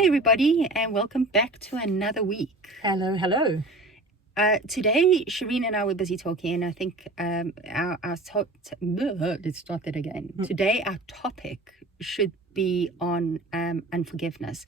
Hi, everybody, and welcome back to another week. Hello. Today, Shireen and I were busy talking, and I think let's start that again. Today, our topic should be on unforgiveness.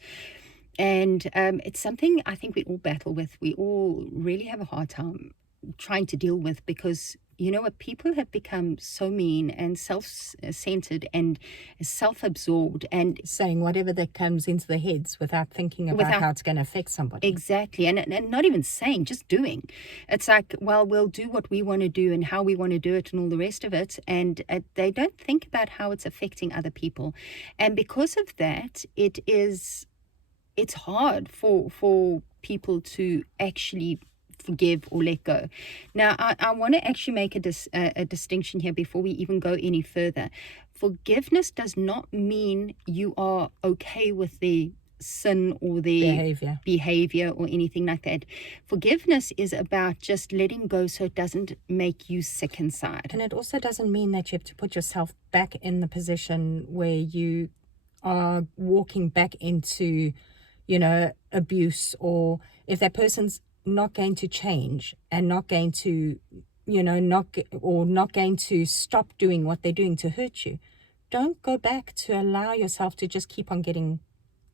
And it's something I think we all battle with. We all really have a hard time trying to deal with because, you know what, people have become so mean and self-centered and self-absorbed and saying whatever that comes into their heads without thinking about how it's going to affect somebody. Exactly. And not even saying, just doing. It's like, well, we'll do what we want to do and how we want to do it and all the rest of it. And they don't think about how it's affecting other people. And because of that, it's hard for people to actually forgive or let go. Now, I want to actually make a distinction here before we even go any further. Forgiveness does not mean you are okay with the sin or the behavior or anything like that. Forgiveness is about just letting go so it doesn't make you sick inside. And it also doesn't mean that you have to put yourself back in the position where you are walking back into, abuse, or if that person's not going to change and not going to, not going to stop doing what they're doing to hurt you, don't go back to allow yourself to just keep on getting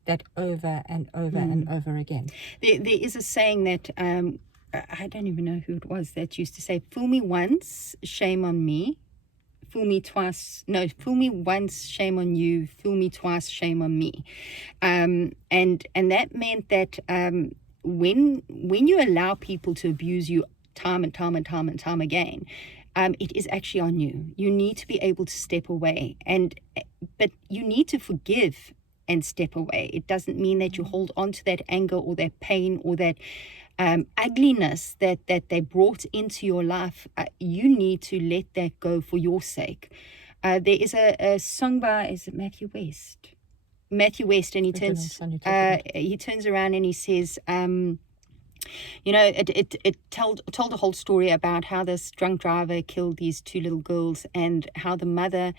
that over and over and over again. There is a saying that I don't even know who it was that used to say, fool me once, shame on me. Fool me twice. No, fool me once, shame on you. Fool me twice, shame on me. And that meant that when you allow people to abuse you time and time again, it is actually on you. You need to be able to step away, but you need to forgive and step away. It doesn't mean that you hold on to that anger or that pain or that ugliness that they brought into your life. You need to let that go for your sake. There is a song by, is it Matthew West? Matthew West, and he turns around and he says, it told the whole story about how this drunk driver killed these two little girls and how the mother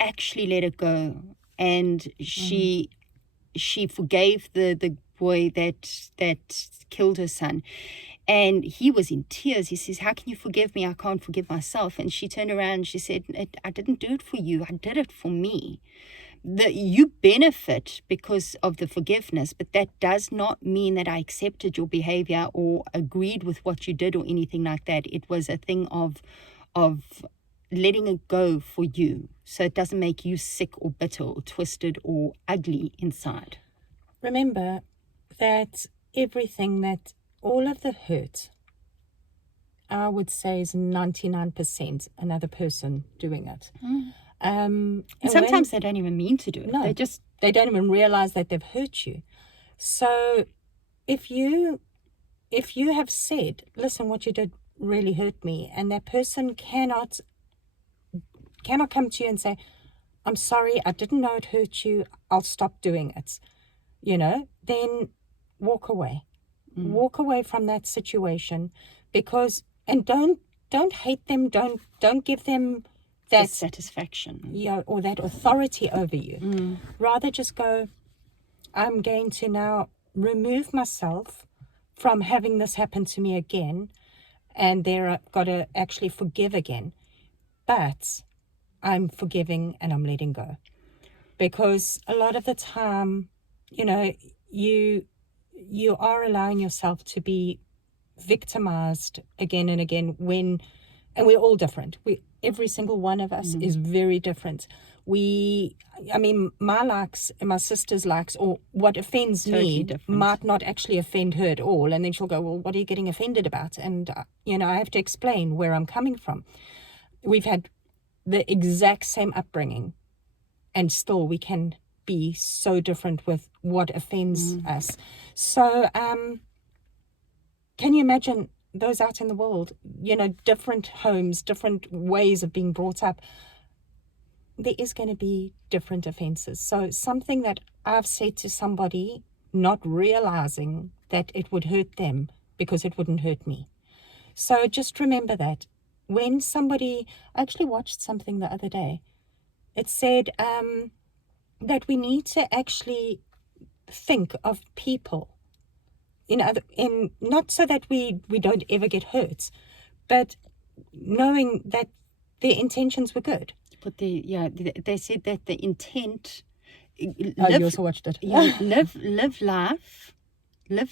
actually let it go, and she forgave the boy that killed her son. And he was in tears. He says, how can you forgive me? I can't forgive myself. And she turned around and she said, I didn't do it for you. I did it for me. You benefit because of the forgiveness, but that does not mean that I accepted your behavior or agreed with what you did or anything like that. It was a thing of letting it go for you, so it doesn't make you sick or bitter or twisted or ugly inside. Remember that all of the hurt, I would say, is 99% another person doing it. And sometimes they don't even mean to do it. No, they don't even realize that they've hurt you. So if you have said, listen, what you did really hurt me, and that person cannot come to you and say, I'm sorry, I didn't know it hurt you, I'll stop doing it, then walk away. Walk away from that situation, and don't hate them, don't give them that satisfaction, or that authority over you. Rather just go, I'm going to now remove myself from having this happen to me again, and I've got to actually forgive again. But I'm forgiving and I'm letting go. Because a lot of the time, you are allowing yourself to be victimized again and again and we're all different. Every single one of us is very different. My likes and my sister's likes, or what offends totally me, different. Might not actually offend her at all. And then she'll go, well, what are you getting offended about? And, I have to explain where I'm coming from. We've had the exact same upbringing, and still we can be so different with what offends us. So, can you imagine those out in the world, different homes, different ways of being brought up? There is going to be different offenses. So something that I've said to somebody, not realizing that it would hurt them because it wouldn't hurt me. So just remember that when somebody, I actually watched something the other day, it said that we need to actually think of people in not so that we don't ever get hurt, but knowing that their intentions were good. But they said that the intent. You Live, also watched it. live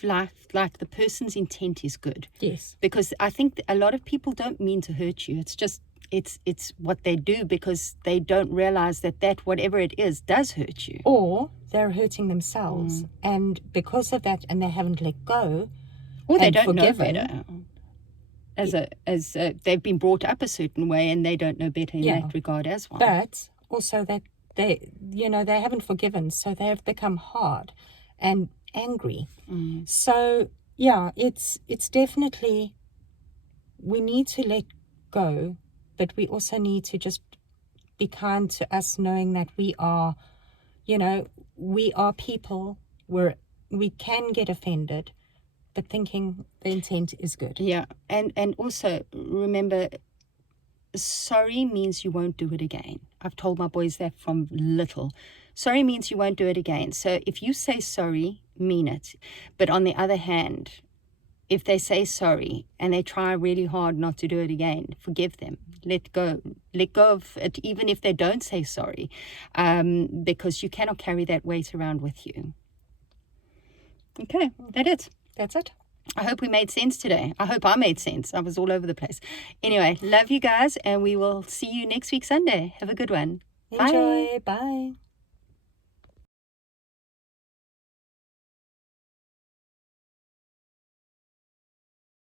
life like the person's intent is good. Yes. Because I think a lot of people don't mean to hurt you. It's just it's what they do because they don't realize that whatever it is does hurt you. Or they're hurting themselves, and because of that, and they haven't let go, Or they and don't forgiven. know better. As they've been brought up a certain way, and they don't know better in that regard as well. But also that they haven't forgiven, so they have become hard and angry. So it's definitely, we need to let go, but we also need to just be kind to us, knowing that we are people where we can get offended, but thinking the intent is good. Yeah, and also remember, sorry means you won't do it again. I've told my boys that from little. Sorry means you won't do it again. So if you say sorry, mean it. But on the other hand, if they say sorry and they try really hard not to do it again, forgive them. Let go of it, even if they don't say sorry, because you cannot carry that weight around with you. Okay, that's it. I hope we made sense today. I hope I made sense. I was all over the place. Anyway, love you guys, and we will see you next week Sunday. Have a good one. Enjoy. Bye.